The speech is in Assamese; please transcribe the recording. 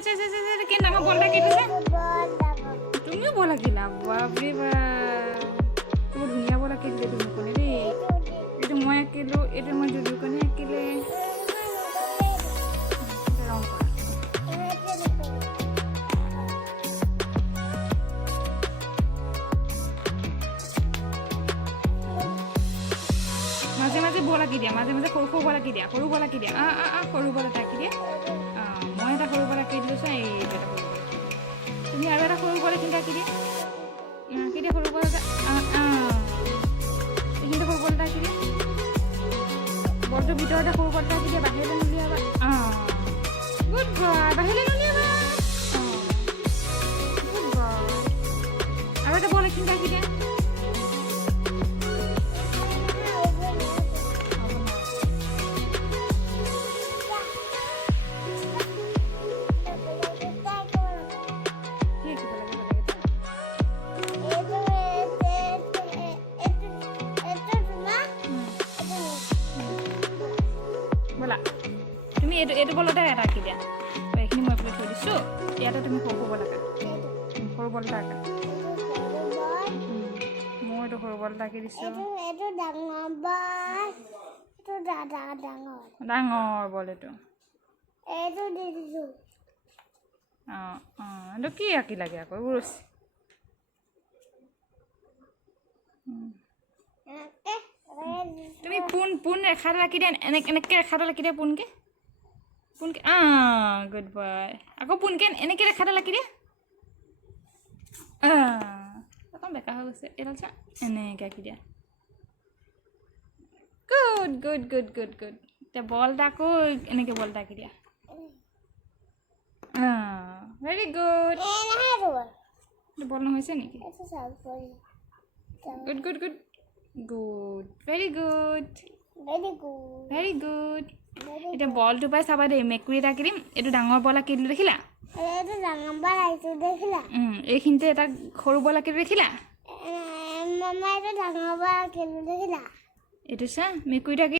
কি ডাঙৰ বল এটা কি দিছে তুমিও বল আঁকিলা বাপৰে বাপ তুমি ধুনীয়া বল আঁকি দিলে তুমি কোনে দেই এইটো মই আঁকিলোঁ এইটো মই যদিওকণে আঁকিলে ৰং কৰা মাজে মাজে বল আঁকি দিয়া মাজে মাজে সৰু সৰু বল আঁকি দিয়া সৰু বল আঁকি দিয়া সৰু বল এটা আঁকি দিয়া মই এটা সৰু বল আঁকি দিলোঁ চা এইটো এটা সৰু বল তুমি আৰু এটা সৰু বল এইখিনিতে আঁকি দিয়া সৰু বল এটা এইখিনিতে সৰু বল এটা আঁকি দিয়া বলটোৰ ভিতৰতে সৰু বল এটা আঁকি দিয়া বাহিৰলৈ নুলিয়াবা গুড বয় বাহিৰলৈ নুলিয়াবা গুড বয় আৰু এটা বল এইখিনিতে আঁকি দিয়া ব'লা তুমি এইটো বলতে এটা আঁকি দিয়া এইখিনি মই এইফালে থৈ দিছোঁ ইয়াতে তুমি সৰু সৰু বল আঁকা সৰু বল এটা আঁকা মই এইটো সৰু বল এটা আঁকি দিছোঁ ডাঙৰ বল এইটো এইটো কি আঁকি লাগে আকৌ এইবোৰ তুমি পোন ৰেখাডাল আঁকি দিয়া এনেকৈ ৰেখাডাল আঁকি দিয়া পোনকৈ গুড বয় আকৌ পোনকৈ এনেকৈ ৰেখাডাল আঁকি দিয়া অকণ বেকা হৈ গৈছে এইডাল চা এনেকৈ আঁকি দিয়া good good good good good এতিয়া বল এটা আকৌ এনেকৈ বল এটা আঁকি দিয়া ভেৰি গুড বল নহৈছে নেকি good good good good very good very good এতিয়া বলটো পাই চাবা দেই মেকুৰী এটা আঁকি দিম এইটো ডাঙৰ বল আঁকি দিলোঁ দেখিলা এইখিনিতে এটা সৰু বল আঁকি দেখিলা এইটো চা মেকুৰীটো আঁকি